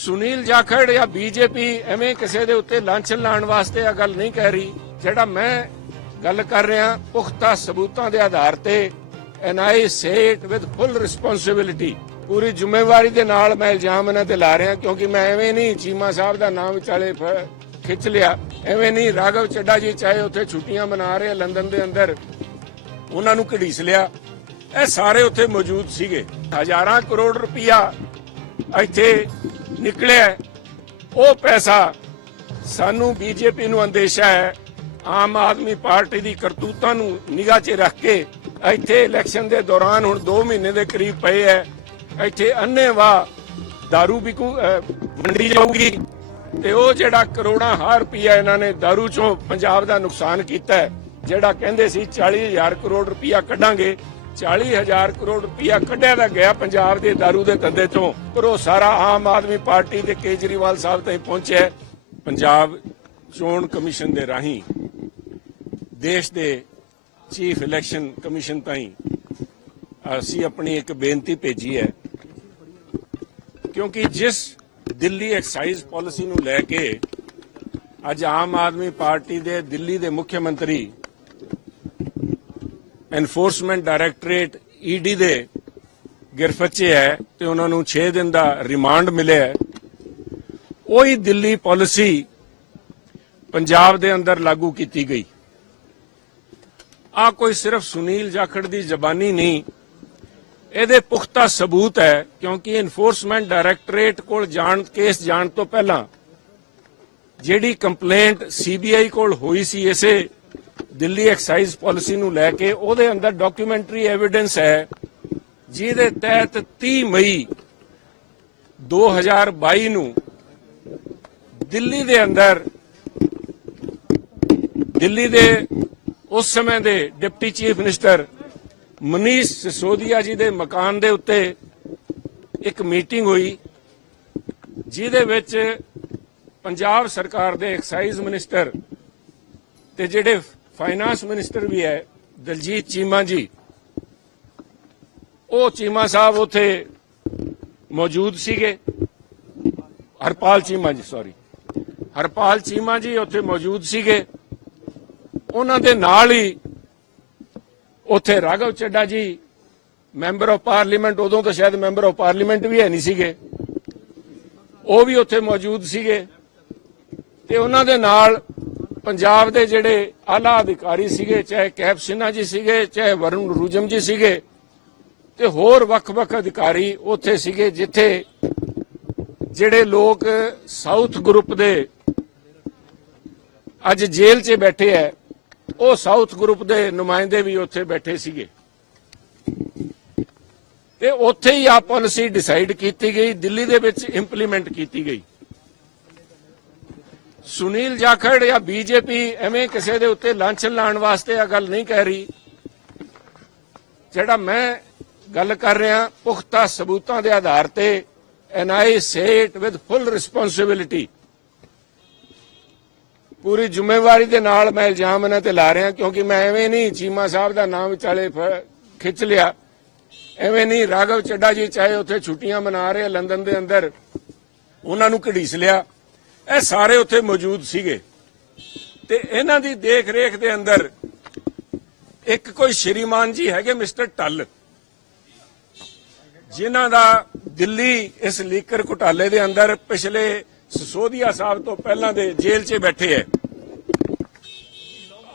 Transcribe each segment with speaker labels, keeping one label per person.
Speaker 1: ਸੁਨੀਲ ਜਾਖੜ ਜਾਂ ਬੀਜੇਪੀ ਐਵੇਂ ਕਿਸੇ ਦੇ ਉੱਤੇ ਲਾਂਛਨ ਲਾਉਣ ਵਾਸਤੇ ਆ ਗੱਲ ਨਹੀਂ ਕਹਿ ਰਹੀ, ਜਿਹੜਾ ਮੈਂ ਗੱਲ ਕਰ ਰਿਹਾ ਪੁਖਤਾ ਸਬੂਤਾਂ ਦੇ ਆਧਾਰ ਤੇ and I say it with full responsibility ਪੂਰੀ ਜ਼ਿੰਮੇਵਾਰੀ ਦੇ ਨਾਲ ਮੈਂ ਇਲਜ਼ਾਮ ਇਹਨਾਂ ਤੇ ਲਾ ਰਿਹਾ, ਕਿਉਂਕਿ ਮੈਂ ਐਵੇਂ ਨਹੀਂ ਚੀਮਾ ਸਾਹਿਬ ਦਾ ਨਾਮ ਵਿਚਾਲੇ ਖਿੱਚ ਲਿਆ, ਐਵੇਂ ਨਹੀਂ ਰਾਘਵ ਚੱਡਾ ਜੀ ਚਾਹੇ ਉੱਥੇ ਛੁੱਟੀਆਂ ਮਨਾ ਰਹੇ ਲੰਡਨ ਦੇ ਅੰਦਰ, ਉਹਨਾਂ ਨੂੰ ਘੜੀਸ ਲਿਆ। ਇਹ ਸਾਰੇ ਉੱਥੇ ਮੌਜੂਦ ਸੀਗੇ। ਹਜ਼ਾਰਾਂ ਕਰੋੜ ਰੁਪਇਆ ਇੱਥੇ ਨਿਕਲਿਆ ਹੈ। ਉਹ ਪੈਸਾ ਸਾਨੂੰ ਬੀਜੇਪੀ ਨੂੰ ਅੰਦੇਸ਼ਾ ਹੈ ਆਮ ਆਦਮੀ ਪਾਰਟੀ ਦੀ ਕਰਤੂਤਾਂ ਨੂੰ ਨਿਗਾਹ 'ਚ ਰੱਖ ਕੇ ਇੱਥੇ ਇਲੈਕਸ਼ਨ ਦੇ ਦੌਰਾਨ ਹੁਣ 2 ਮਹੀਨੇ ਦੇ ਕਰੀਬ ਪਏ ਹੈ ਇੱਥੇ ਅੰਨੇਵਾਹ दारू ਵਿਕੂ ਅਹ, ਵੰਡੀ ਜਾਊਗੀ ਤੇ ਉਹ ਜਿਹੜਾ ਕਰੋੜਾਂ ਹਾਰ ਰੁਪਈਆ ਇਹਨਾਂ ਨੇ दारू ਚੋਂ ਪੰਜਾਬ ਦਾ ਨੁਕਸਾਨ ਕੀਤਾ ਹੈ ਜਿਹੜਾ ਕਹਿੰਦੇ ਸੀ 40000 ਕਰੋੜ ਰੁਪਈਆ ਕੱਢਾਂਗੇ 40000 ਕਰੋੜ ਰੁਪਇਆ ਕੱਢਿਆ ਤਾਂ ਗਿਆ ਪੰਜਾਬ ਦੇ दारू ਦੇ ਧੰਦੇ ਤੋਂ ਪਰ ਉਹ ਸਾਰਾ ਆਮ ਆਦਮੀ ਪਾਰਟੀ ਦੇ ਕੇਜਰੀਵਾਲ ਸਾਹਿਬ ਤਾਈਂ ਪਹੁੰਚਿਆ ਪੰਜਾਬ ਚੋਣ ਕਮਿਸ਼ਨ ਦੇ ਰਾਹੀਂ, ਦੇਸ਼ ਦੇ ਚੀਫ ਇਲੈਕਸ਼ਨ ਕਮਿਸ਼ਨ ਤਾਈਂ, ਅਸੀਂ ਆਪਣੀ ਇੱਕ ਬੇਨਤੀ ਭੇਜੀ ਹੈ। ਕਿਉਂਕਿ ਜਿਸ ਦਿੱਲੀ ਐਕਸਾਈਜ਼ ਪਾਲਿਸੀ ਨੂੰ ਲੈ ਕੇ ਅੱਜ ਆਮ ਆਦਮੀ ਪਾਰਟੀ ਦੇ ਦਿੱਲੀ ਦੇ ਮੁੱਖ ਮੰਤਰੀ ਐਨਫੋਰਸਮੈਂਟ ਡਾਇਰੈਕਟੋਰੇਟ ਈਡੀ ਦੇ ਗਿਰਫੱਚੇ ਹੈ ਤੇ ਉਹਨਾਂ ਨੂੰ 6 ਦਿਨ ਦਾ ਰਿਮਾਂਡ ਮਿਲਿਆ ਹੈ। ਉਹੀ ਦਿੱਲੀ ਪਾਲਿਸੀ ਪੰਜਾਬ ਦੇ ਅੰਦਰ ਲਾਗੂ ਕੀਤੀ ਗਈ। ਆ ਕੋਈ ਸਿਰਫ ਸੁਨੀਲ ਜਾਖੜ ਦੀ ਜ਼ਬਾਨੀ ਨਹੀਂ, ਇਹਦੇ ਪੁਖਤਾ ਸਬੂਤ ਹੈ ਕਿਉਂਕਿ ਇਨਫੋਰਸਮੈਂਟ ਡਾਇਰੈਕਟੋਰੇਟ ਕੋਲ ਜਾਣ ਕੇਸ ਜਾਣ ਤੋਂ ਪਹਿਲਾਂ ਜਿਹੜੀ ਕੰਪਲੇਂਟ ਸੀਬੀਆਈ ਕੋਲ ਹੋਈ ਸੀ ਇਸੇ ਦਿੱਲੀ ਐਕਸਾਈਜ਼ ਪਾਲਿਸੀ ਨੂੰ ਲੈ ਕੇ ਉਹਦੇ ਅੰਦਰ ਡਾਕੂਮੈਂਟਰੀ ਐਵੀਡੈਂਸ ਹੈ, ਜਿਹਦੇ ਤਹਿਤ 30 ਮਈ 2022 ਨੂੰ ਦਿੱਲੀ ਦੇ ਅੰਦਰ, ਦਿੱਲੀ ਦੇ ਉਸ ਸਮੇਂ ਦੇ deputy chief minister Manish Sisodia ji ਦੇ ਮਕਾਨ ਦੇ ਉੱਤੇ ਇੱਕ ਮੀਟਿੰਗ ਹੋਈ, ਜਿਹਦੇ ਵਿੱਚ ਪੰਜਾਬ ਸਰਕਾਰ ਦੇ ਐਕਸਾਈਜ਼ ਮਿਨਿਸਟਰ ਤੇ ਜਿਹੜੇ ਫਾਈਨਾਂਸ ਮਿਨਿਸਟਰ ਵੀ ਹੈ, ਦਲਜੀਤ ਚੀਮਾ ਜੀ। ਉਹ ਚੀਮਾ ਸਾਹਿਬ ਉੱਥੇ ਮੌਜੂਦ ਸੀਗੇ। ਹਰਪਾਲ ਚੀਮਾ ਜੀ ਸੌਰੀ ਹਰਪਾਲ ਚੀਮਾ ਜੀ ਉੱਥੇ ਮੌਜੂਦ ਸੀਗੇ। ਉਹਨਾਂ ਦੇ ਨਾਲ ਹੀ ਉੱਥੇ ਰਾਘਵ ਚੱਡਾ ਜੀ, ਮੈਂਬਰ ਆਫ ਪਾਰਲੀਮੈਂਟ, ਉਦੋਂ ਤਾਂ ਸ਼ਾਇਦ ਮੈਂਬਰ ਆਫ ਪਾਰਲੀਮੈਂਟ ਵੀ ਹੈ ਨਹੀਂ ਸੀਗੇ। ਉਹ ਵੀ ਉੱਥੇ ਮੌਜੂਦ ਸੀਗੇ। ਤੇ ਉਹਨਾਂ ਦੇ ਨਾਲ ਪੰਜਾਬ ਦੇ ਜਿਹੜੇ ਆਲਾ ਅਧਿਕਾਰੀ ਸੀਗੇ, ਚਾਹੇ ਕੈਪ ਸਿਨਹਾ ਜੀ ਸੀਗੇ, ਚਾਹੇ ਵਰੁਣ ਰੂਜਮ ਜੀ ਸੀਗੇ ਤੇ ਹੋਰ ਵੱਖ-ਵੱਖ ਅਧਿਕਾਰੀ ਉੱਥੇ ਸੀਗੇ ਜਿੱਥੇ ਜਿਹੜੇ ਲੋਕ ਸਾਊਥ ਗਰੁੱਪ ਦੇ ਅੱਜ ਜੇਲ੍ਹ 'ਚ ਬੈਠੇ ਐ, ਉਹ ਸਾਊਥ ਗਰੁੱਪ ਦੇ ਨੁਮਾਇੰਦੇ ਵੀ ਉੱਥੇ ਬੈਠੇ ਸੀਗੇ। ਤੇ ਉੱਥੇ ਹੀ ਆ ਪਾਲਿਸੀ ਡਿਸਾਈਡ ਕੀਤੀ ਗਈ, ਦਿੱਲੀ ਦੇ ਵਿੱਚ ਇੰਪਲੀਮੈਂਟ ਕੀਤੀ ਗਈ। ਸੁਨੀਲ ਜਾਖੜ ਜਾਂ ਬੀਜੇਪੀ ਐਵੇਂ ਕਿਸੇ ਦੇ ਉੱਤੇ ਲਾਂਛਨ ਲਾਣ ਵਾਸਤੇ ਆ ਗੱਲ ਨਹੀਂ ਕਹਿ ਰਹੀ। ਜਿਹੜਾ ਮੈਂ ਗੱਲ ਕਰ ਰਿਹਾ, ਪੁਖਤਾ ਸਬੂਤਾਂ ਦੇ ਆਧਾਰ ਤੇ and I say it with full responsibility ਪੂਰੀ ਜ਼ਿੰਮੇਵਾਰੀ ਦੇ ਨਾਲ ਮੈਂ ਇਲਜ਼ਾਮ ਇਹਨਾਂ ਤੇ ਲਾ ਰਿਹਾ, ਕਿਉਂਕਿ ਮੈਂ ਐਵੇਂ ਨਹੀਂ ਚੀਮਾ ਸਾਹਿਬ ਦਾ ਨਾਮ ਵਿਚਾਲੇ ਖਿੱਚ ਲਿਆ। ਐਵੇਂ ਨਹੀਂ ਰਾਘਵ ਚੱਡਾ ਜੀ ਚਾਹੇ ਉੱਥੇ ਛੁੱਟੀਆਂ ਮਨਾ ਰਹੇ ਆ ਲੰਡਨ ਦੇ ਅੰਦਰ, ਉਹਨਾਂ ਨੂੰ ਘੜੀਸ ਲਿਆ। ਇਹ ਸਾਰੇ ਉੱਥੇ ਮੌਜੂਦ ਸੀਗੇ। ਤੇ ਇਹਨਾਂ ਦੀ ਦੇਖ ਰੇਖ ਦੇ ਅੰਦਰ ਇੱਕ ਕੋਈ ਸ਼੍ਰੀਮਾਨ ਜੀ ਹੈਗੇ ਮਿਸਟਰ ਟੱਲ, ਜਿਨ੍ਹਾਂ ਦਾ ਦਿੱਲੀ ਇਸ ਲੀਕਰ ਘੁਟਾਲੇ ਦੇ ਅੰਦਰ ਪਿਛਲੇ ਸਸੋਦੀਆ ਸਾਹਿਬ ਤੋਂ ਪਹਿਲਾਂ ਦੇ ਜੇਲ੍ਹ 'ਚ ਬੈਠੇ ਐ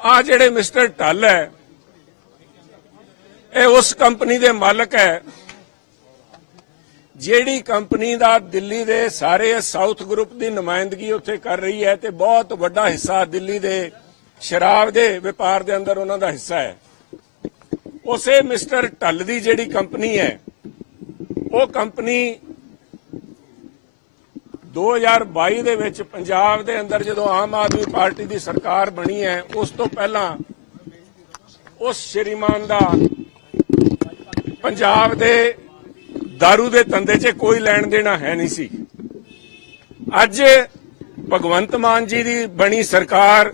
Speaker 1: ਆ ਜਿਹੜੇ ਮਿਸਟਰ ਟੱਲ ਹੈ, ਇਹ ਉਸ ਕੰਪਨੀ ਦੇ ਮਾਲਕ ਹੈ ਜਿਹੜੀ ਕੰਪਨੀ ਦਾ ਦਿੱਲੀ ਦੇ ਸਾਰੇ ਸਾਊਥ ਗਰੁੱਪ ਦੀ ਨੁਮਾਇੰਦਗੀ ਉੱਥੇ ਕਰ ਰਹੀ ਹੈ ਤੇ ਬਹੁਤ ਵੱਡਾ ਹਿੱਸਾ ਦਿੱਲੀ ਦੇ ਸ਼ਰਾਬ ਦੇ ਵਪਾਰ ਦੇ ਅੰਦਰ ਉਹਨਾਂ ਦਾ ਹਿੱਸਾ ਹੈ। ਉਸੇ ਮਿਸਟਰ ਟੱਲ ਦੀ ਜਿਹੜੀ ਕੰਪਨੀ ਹੈ, ਉਹ ਕੰਪਨੀ 2022 ਦੇ ਵਿੱਚ ਪੰਜਾਬ ਦੇ ਅੰਦਰ ਜਦੋਂ ਆਮ ਆਦਮੀ ਪਾਰਟੀ ਦੀ ਸਰਕਾਰ ਬਣੀ ਹੈ, ਉਸ ਤੋਂ ਪਹਿਲਾਂ ਉਸ ਸ਼੍ਰੀਮਾਨ ਦਾ ਪੰਜਾਬ ਦੇ दारू ਦੇ ਧੰਦੇ 'ਚ ਕੋਈ ਲੈਣ ਦੇਣਾ ਹੈ ਨਹੀਂ ਸੀ ਅੱਜ ਭਗਵੰਤ ਮਾਨ ਜੀ ਦੀ ਬਣੀ ਸਰਕਾਰ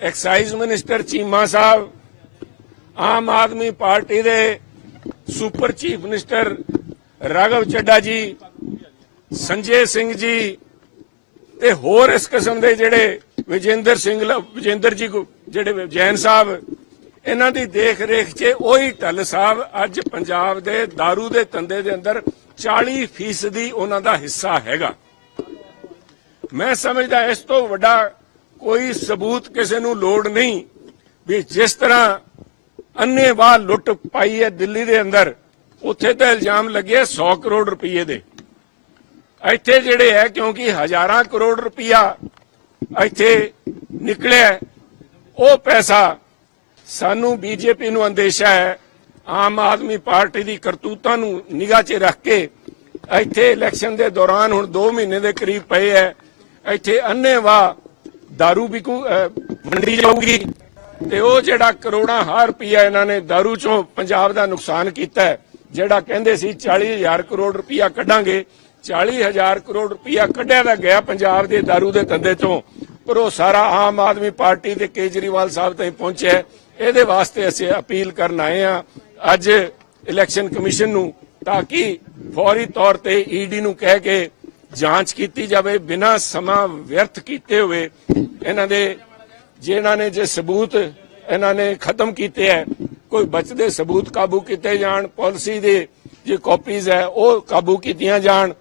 Speaker 1: excise minister Cheema Sahib Aam Aadmi party ਦੇ super chief minister Raghav Chadha ji Sanjay Singh ਜੀ ਤੇ ਹੋਰ ਇਸ ਕਿਸਮ ਦੇ ਜਿਹੜੇ ਵਿਜੇਂਦਰ ਸਿੰਘ ਲ- ਵਿਜੇਂਦਰ ਜੀ ਜਿਹੜੇ ਜੈਨ ਸਾਹਿਬ ਇਹਨਾਂ ਦੀ ਦੇਖ ਰੇਖ 'ਚ ਉਹੀ ਢੱਲ ਸਾਹਿਬ ਅੱਜ ਪੰਜਾਬ ਦੇ दारू ਦੇ ਧੰਦੇ ਦੇ ਅੰਦਰ 40% ਫੀਸਦੀ ਉਹਨਾਂ ਦਾ ਹਿੱਸਾ ਹੈਗਾ। ਮੈਂ ਸਮਝਦਾ ਇਸ ਤੋਂ ਵੱਡਾ ਕੋਈ ਸਬੂਤ ਕਿਸੇ ਨੂੰ ਲੋੜ ਨਹੀਂ ਵੀ ਜਿਸ ਤਰ੍ਹਾਂ ਅੰਨੇਵਾਹ ਲੁੱਟ ਪਾਈ ਹੈ ਦਿੱਲੀ ਦੇ ਅੰਦਰ, ਉੱਥੇ ਤਾਂ ਇਲਜ਼ਾਮ ਲੱਗੇ 100 ਕਰੋੜ ਰੁਪਏ ਦੇ। ਇੱਥੇ ਜਿਹੜੇ ਹੈ ਕਿਉਂਕਿ ਹਜ਼ਾਰਾਂ ਕਰੋੜ ਰੁਪਇਆ ਇੱਥੇ ਨਿਕਲਿਆ, ਉਹ ਪੈਸਾ ਸਾਨੂੰ ਬੀਜੇਪੀ ਨੂੰ ਅੰਦੇਸ਼ਾ ਹੈ ਆਮ ਆਦਮੀ ਪਾਰਟੀ ਦੀ ਕਰਤੂਤਾਂ ਨੂੰ ਨਿਗਾਹ 'ਚ ਰੱਖ ਕੇ ਇੱਥੇ ਇਲੈਕਸ਼ਨ ਦੇ ਦੌਰਾਨ ਹੁਣ 2 ਮਹੀਨੇ ਦੇ ਕਰੀਬ ਪਏ ਹੈ ਇੱਥੇ ਅੰਨੇਵਾਹ दारू ਵਿਕੂ ਅਹ, ਵੰਡੀ ਜਾਊਗੀ ਤੇ ਉਹ ਜਿਹੜਾ ਕਰੋੜਾਂ ਹਾਰ ਰੁਪਇਆ ਇਹਨਾਂ ਨੇ दारू ਚੋਂ ਪੰਜਾਬ ਦਾ ਨੁਕਸਾਨ ਕੀਤਾ ਹੈ ਜਿਹੜਾ ਕਹਿੰਦੇ ਸੀ 40000 ਕਰੋੜ ਰੁਪਇਆ ਕੱਢਾਂਗੇ 40000 ਕਰੋੜ ਰੁਪਇਆ ਕੱਢਿਆ ਤਾਂ ਗਿਆ ਪੰਜਾਬ ਦੇ दारू ਦੇ ਧੰਦੇ ਚੋਂ ਪਰ ਉਹ ਆਮ ਆਦਮੀ ਪਾਰਟੀ ਤੇ ਕੇਜਰੀਵਾਲ ਸਾਹਿਬ ਤਾਈਂ ਪਹੁੰਚਿਆ ਇਹਦੇ ਵਾਸਤੇ ਅਸੀਂ ਅਪੀਲ ਕਰਨ ਆਏ ਆ ਅੱਜ ਇਲੈਕਸ਼ਨ ਕਮਿਸ਼ਨ ਨੂੰ ਤਾਂ ਕਿ ਫੌਰੀ ਤੌਰ ਤੇ ਈਡੀ ਨੂੰ ਕਹਿ ਕੇ ਜਾਂਚ ਕੀਤੀ ਜਾਵੇ, ਬਿਨਾਂ ਸਮਾਂ ਵਿਅਰਥ ਕੀਤੇ ਹੋਏ ਇਹਨਾਂ ਦੇ ਜਿਨ੍ਹਾਂ ਨੇ ਜੇ ਸਬੂਤ ਇਹਨਾਂ ਨੇ ਖਤਮ ਕੀਤੇ ਹੈ, ਕੋਈ ਬਚਦੇ ਸਬੂਤ ਕਾਬੂ ਕੀਤੇ ਜਾਣ, ਪਾਲਿਸੀ ਦੇ ਜੇ ਕਾਪੀਜ਼ ਹੈ, ਉਹ ਕਾਬੂ ਕੀਤੀਆਂ ਜਾਣ